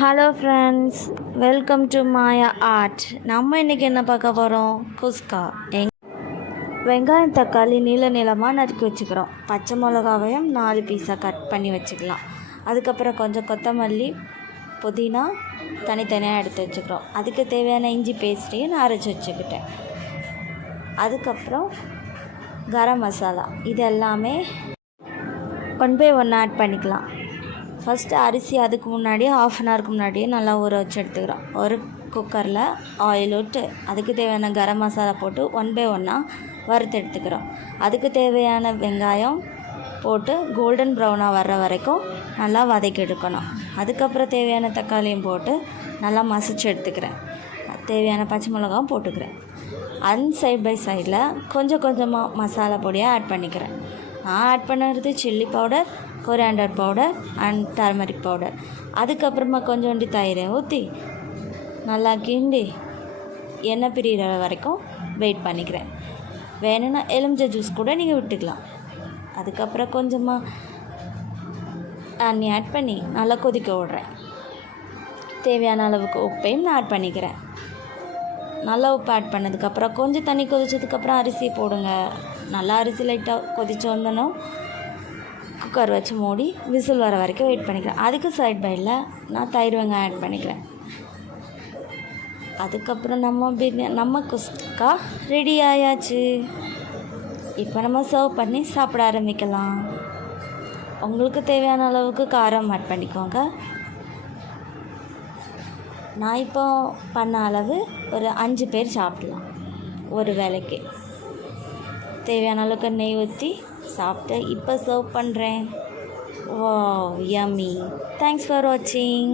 Hello friends, welcome to Maya art. நம்ம இன்றைக்கி என்ன பார்க்க போகிறோம்? குஸ்கா. வெங்காயம் தக்காளி நீளமாக நறுக்கி வச்சுக்கிறோம். பச்சை மிளகாவையும் 4 பீஸாக கட் பண்ணி வச்சுக்கலாம். அதுக்கப்புறம் கொஞ்சம் கொத்தமல்லி புதினா தனித்தனியாக எடுத்து வச்சுக்கிறோம். அதுக்கு தேவையான இஞ்சி பேஸ்ட்டையும் நான் அரைச்சி வச்சுக்கிட்டேன். அதுக்கப்புறம் கரம் மசாலா இது எல்லாமே 1 by 1 ஆட் பண்ணிக்கலாம். ஃபஸ்ட்டு அரிசி அதுக்கு முன்னாடி ½ அன் ஹவருக்கு முன்னாடியே நல்லா ஊற வச்சு எடுத்துக்கிறோம். ஒரு குக்கரில் ஆயில் விட்டு அதுக்கு தேவையான கரம் மசாலா போட்டு 1 by 1 வறுத்து எடுத்துக்கிறோம். அதுக்கு தேவையான வெங்காயம் போட்டு கோல்டன் ப்ரௌனாக வர்ற வரைக்கும் நல்லா வதக்கி எடுக்கணும். அதுக்கப்புறம் தேவையான தக்காளியும் போட்டு நல்லா மசிச்சு எடுத்துக்கிறேன். தேவையான பச்சை மிளகாவும் போட்டுக்கிறேன். சைட் பை சைடில் கொஞ்சம் கொஞ்சமாக மசாலா பொடியாக ஆட் பண்ணிக்கிறேன். நான் ஆட் பண்ணுறது chilli powder, coriander powder and turmeric powder. அதுக்கப்புறமா கொஞ்சோண்டி தயிரை ஊற்றி நல்லா கிண்டி எண்ணெய் பிரிகிற வரைக்கும் வெயிட் பண்ணிக்கிறேன். வேணும்னா எலுமிச்சை ஜூஸ் கூட நீங்கள் விட்டுக்கலாம். அதுக்கப்புறம் கொஞ்சமாக தண்ணி ஆட் பண்ணி நல்லா கொதிக்க விடுறேன். தேவையான அளவுக்கு உப்பையும் நான் ஆட் பண்ணிக்கிறேன். நல்லா உப்பு ஆட் பண்ணதுக்கப்புறம் கொஞ்சம் தண்ணி கொதிச்சதுக்கப்புறம் அரிசி போடுங்க. நல்லா அரிசி லைட்டாக கொதிச்சு வந்தோம் குக்கர் வச்சு மூடி விசில் வர வரைக்கும் வெயிட் பண்ணிக்கிறேன். அதுக்கு சைட் பைடில் நான் தயிர் வெங்காயம் ஆட் பண்ணிக்கிறேன். அதுக்கப்புறம் நம்ம குஸ்கா ரெடி ஆயாச்சு. இப்போ நம்ம சர்வ் பண்ணி சாப்பிட ஆரம்பிக்கலாம். உங்களுக்கு தேவையான அளவுக்கு காரம் ஆட் பண்ணிக்கோங்க. நான் இப்போ பண்ண அளவு ஒரு 5 பேர் சாப்பிடலாம் ஒரு வேளைக்கு. தேவையான அளவுக்கு நெய் ஊற்றி சாப்பிட்டு இப்போ சர்வ் பண்ணுறேன். Wow, yummy. தேங்க்ஸ் ஃபார் வாட்சிங்.